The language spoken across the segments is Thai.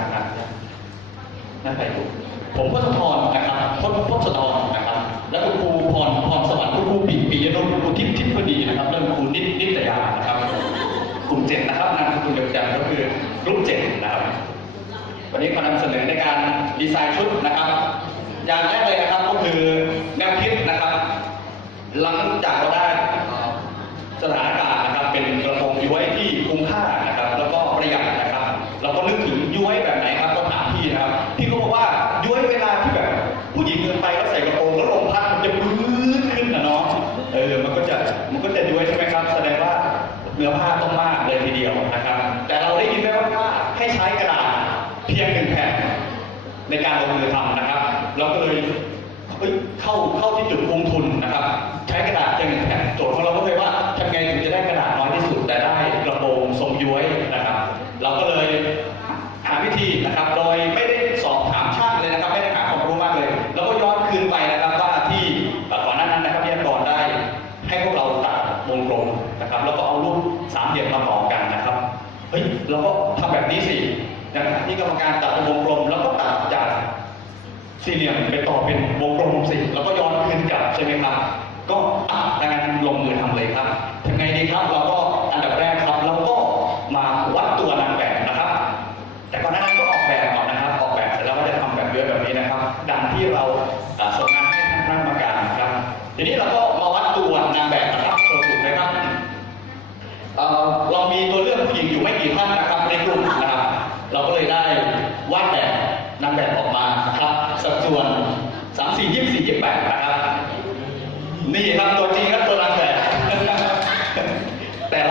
ากานั่นไปถูกผมพศธรนะครับพศพศธรนะครับ แล้วคุณครูพรพรสวรรค์คุณครูปีปียนุชคุณครูทิพย์ทิพดีนะครับเรื่องครูนิดนิตยานะครับกลุ่มเจ็ดนะครับนามสกุลเดียวกันก็คือกลุ่มเจ็ดนะครับ วันนี้ขอนำเสนอในการดีไซน์ชุดนะครับ อย่างแรกเลยนะครับ นะครับพี่ก็บอกว่าย้วยเวลาที่แบบผู้หญิงเดินไปแล้วใส่กระโปรงแล้วลมพัดมันจะปื้ดขึ้นนะเนาะเออมันก็จะมันก็จะย้วยใช่ไหมครับ แสดงว่าเนื้อผ้าต้องมากเลยทีเดียวนะครับ แต่เราได้ยินไหมว่าให้ใช้กระดาษเพียงหนึ่งแผ่นในการลงมือทำนะครับ เราก็เลยเอ้ยเข้าเข้าที่จุดลงทุนนะครับ ใช้กระดาษเพียงหนึ่ง นะครับ แล้วก็เอารูปสามเหลี่ยมมาต่อกันนะครับ เฮ้ยเราก็ทำแบบนี้สิอย่างที่กรรมการตัดเป็นวงกลม แล้วก็ตัดจากสี่เหลี่ยมไปต่อเป็นวงกลมสิแล้วก็ย้อนคืนกลับใช่ไหมครับ ก็อะดังนั้นลงมือทำเลยครับทำไงดีครับเรา วาดแบบนางแบบออกมานะครับสัดส่วน3 4 24 28นะครับ นี่ครับตัวจริงครับตัวนางแบบแต่เร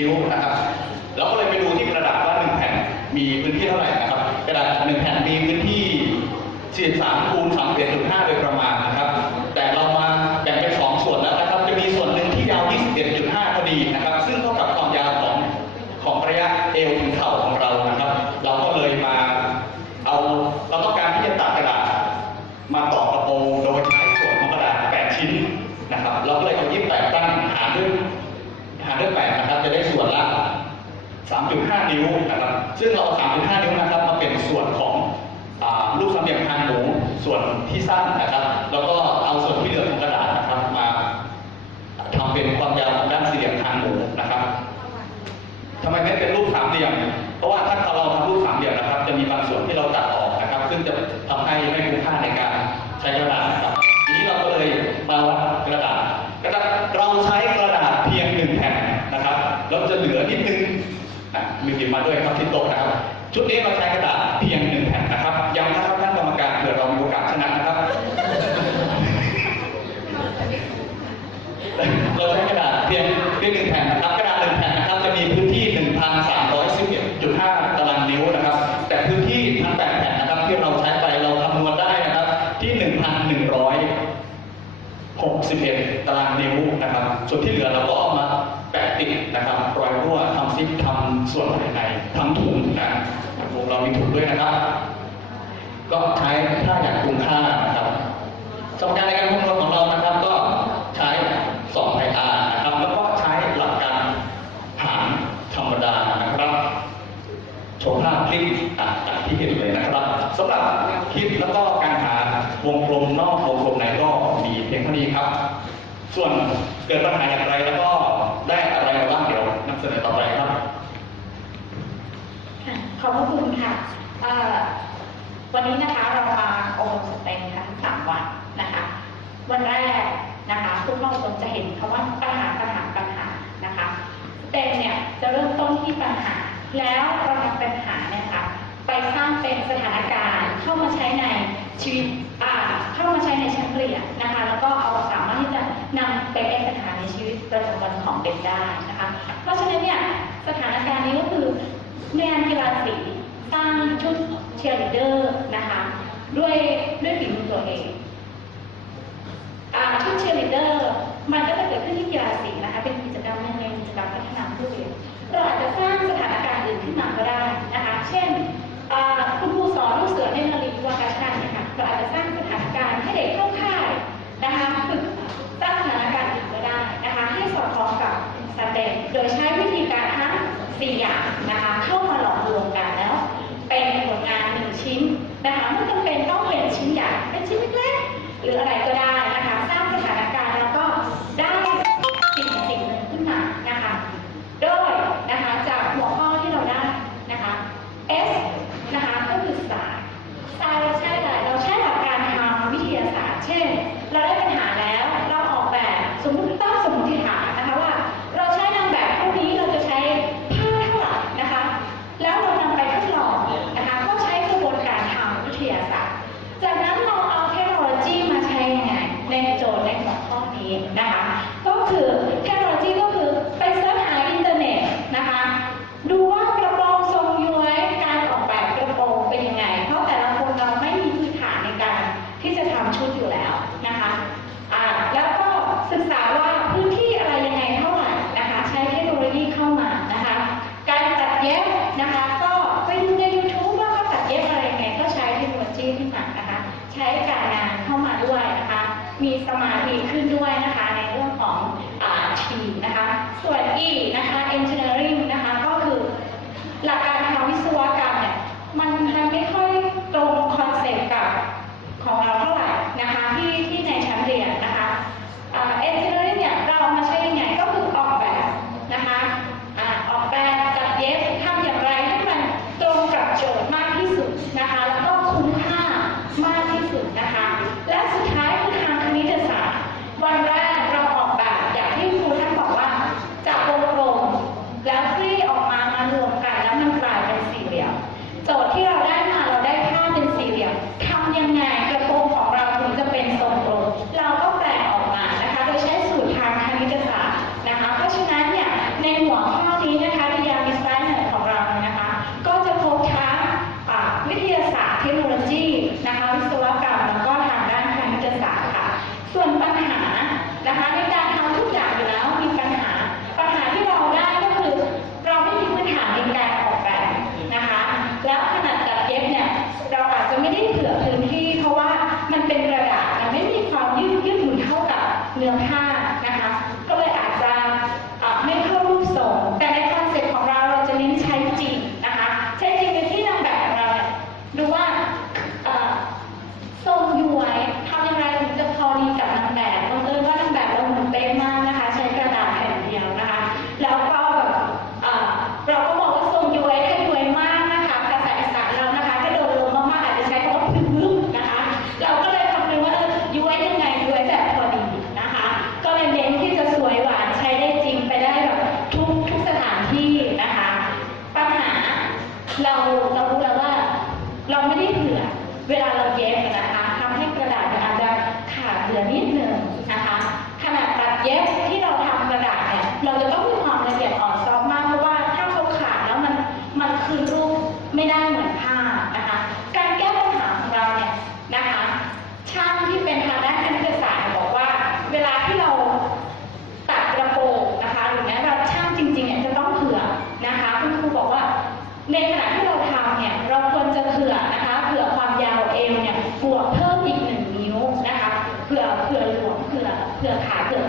ninguna. จะได้ส่วนละ 3.5 นิ้วนะครับ ซึ่งเราเอา3.5 นิ้วนะครับมาเป็นส่วนของอลูกสามเหลี่ยมทางหมูส่วนที่สั้นนะครับ แล้วก็เอาส่วนที่เหลือของกระดาษนะครับมาทำเป็นความยาวของด้านสี่เหลี่ยมทางหมูนะครับทำไมไม่เป็นรูปสามเหลี่ยม เพราะว่าถ้าเรา 61 ตารางนิ้วนะครับ ส่วนที่เหลือเราก็เอามาแปะติดนะครับรอยรั่วทำซิปทำส่วนภายในทำถุงนะวงเรามีถุงด้วยนะครับ ก็ใช้ถ้าอยากคุ้มค่านะครับสมการในการคำนวณของเรานะครับ ก็ใช้2ไพอาร์นะครับ แล้วก็ใช้หลักการหารธรรมดานะครับโชว์ภาพคลิปอะจากที่เห็นเลยนะครับสำหรับคลิปแล้วก็การหาวงกลมนอก มีเพียงเท่านี้ครับ ส่วนเกิดปัญหาอย่างไรแล้วก็ได้อะไรมาบ้างเดี๋ยวนำเสนอต่อไปครับ ค่ะขอบพระคุณค่ะเอ่อวันนี้นะคะเรามาอบรมสเต็มทั้งสามวันนะคะ วันแรกนะคะทุกท่านจะเห็นคำว่าปัญหาปัญหาปัญหานะคะสเต็มเนี่ยจะเริ่มต้นที่ปัญหา แล้วเรานำปัญหาเนี่ยค่ะไปสร้างเป็นสถานการณ์เข้ามาใช้ในชีวิต ลี่ยนะคะ แล้วก็เอาสามารถที่จะนำไปแก้ปัญหาในชีวิตประจำวันของเด็กได้นะคะ เพราะฉะนั้นเนี่ยสถานการณ์นี้ก็คืองานกีฬาสีสร้างชุดเชียร์ลีดเดอร์นะคะ ด้วยด้วยฝีมือตัวเชุดอยู่แล้วนะคะแล้วก็ศึกษาว่าพื้นที่อะไรยังไงเท่าไหร่นะคะ ใช้เทคโนโลยีเข้ามานะคะ การตัดเย็บนะคะ ก็ไปดูใน YouTube ว่าเขาตัดเย็บอะไรยังไงก็ใช้เทคโนโลยีขึ้นมานะคะ ใช้การงานเข้ามาด้วยนะคะ มีสมาธิขึ้นด้วยนะคะ ในเรื่องของทีนะคะ ส่วน E นะคะ engineering นะคะก็คือหลักการทางวิศวกรรมเนี่ยมันไม่ค่อยตรงคอนเซ็ปต์กับของเรา ทยาศาสตร์เทคโนโลยีนะคะวิศวกรรมแล้วก็ทางด้านคณิศากตร์ค่ะ ส่วนปัญหานะคะในการทำทุกอย่างอยู่แล้ว เราเรารู้แล้วว่า เราไม่ได้เผื่อเวลาเราเย็บนะคะทำให้กระดาษอาจจะขาดเหลือนิดหนึ่งนะคะขนาดตัดเย็บที่เราทำกระดาษเนี่ยเราจะต้องมีความละเอียดอ่อนซอฟมากเพราะว่าถ้าเขาขาดแล้วมันมันคืนรูปไม่ได้เหมือน บวกเพิ่มอีกหนึ่งนิ้วนะคะเผื่อเผื่อหลวมเผื่อเผื่อขาเผื่อ